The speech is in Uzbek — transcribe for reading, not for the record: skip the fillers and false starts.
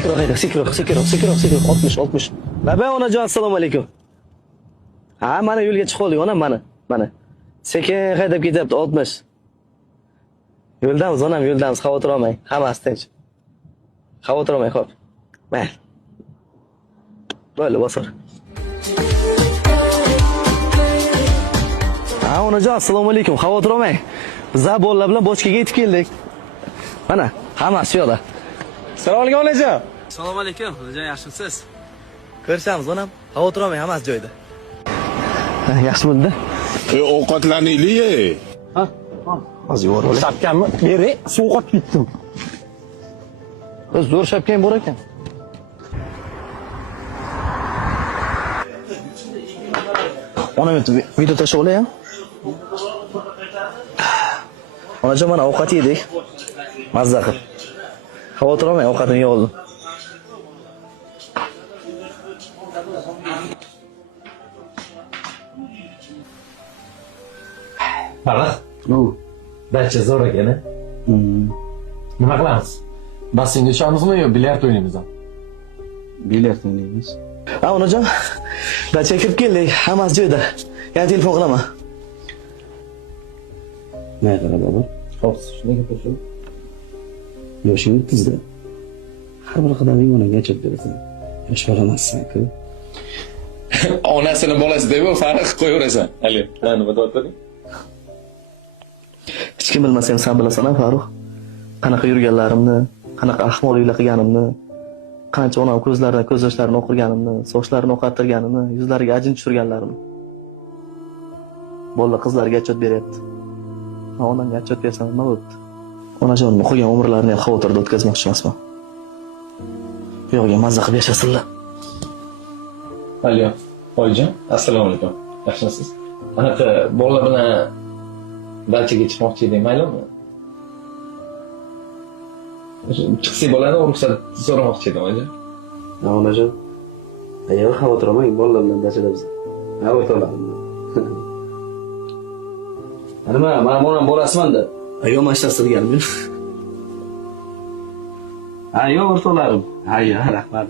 Sekiroq. 60. Baba, onajon, assalomu alaykum. Ha, mana yo'lga chiqib oldik, onam, mana. Sekin haydab ketyapti, 60. Yo'ldamiz, onam, yo'ldamiz, xavotir olmang. Hammasi tinch. Xavotir olmang, xo'p. Mayli. Bo'ldi, bosar. Ha, onajon, assalomu alaykum. Xavotir olmang. Bizlar bolalar bilan bochkaga yetib keldik. Mana, hammasi yo'qda. Assalomu alaykum onajon. Assalomu alaykum. Onajon, yaxshimisiz? Ko'rishamiz, onam. Xavotir olmang, hammasi joyida. Yaxshi bo'ldi. Ovqatlanaylik. Ha? Hozir yuborib olay. Shapkamni bering, sovqotib ketdim. Biz zo'r shapkang bor ekan. Ona video tashlab olay ham. Onajon, mana ovqat yedik. Mazza qilib. Xavotir olmang, ovqatni yeb oldim. Farah. Dacha zo'r ekan-a? Nima qilamiz? Basseynga tushamizmi yo bilyard o'ynaymizmi? Bilyard o'ynaymiz. Ha, onajon. Dachaga kirib keldik. Hammasi joyida. Yana telefon qilaman. Nima qiladi baba? Xo'p, shunday gaplashib. Yoshing o'ttizda. Har bir qadaming onangga achib berasan. Yosh bola emassan-ku. Onasini bolasi deb farq qilib qo'yaverasan. Ali, nima deyapti? Hech kim bilmasa ham sen bilasan-a, Farruh. Qanaqa yurganlarimni, qanaqa ahmoqliklar qilganimni, qancha onam ko'zlaridan ko'z yoshlarini oqirganimni, sochlarini oqartirganimni, yuzlariga ajin tushirganlarimni. Bolalar qizlarga achot beryapti. Ha, onamga achot bersam nima bo'pti? Onajonning qolgan umrlarini ham xavotirda o'tkazmoqchi emasman. Bu yoqqa mazza qilib yashasinlar. Alo, oyijon, assalomu alaykum. Yaxshimisiz? Anaqa bolalar bilan dachaga chiqmoqchi edim, maylimi? Chiqsak bo'ladi, ruxsat so'ramoqchi edim, oyijon. Onajon. Yo'q, xavotir olmang, bolalar bilan dachada biz. Ha, o'rtoqlarim. Nima, men bundan bolasman-da. Ayol mashtasi deganim. Ha, yo'q, o'rtoqlarim. Ha, rahmat.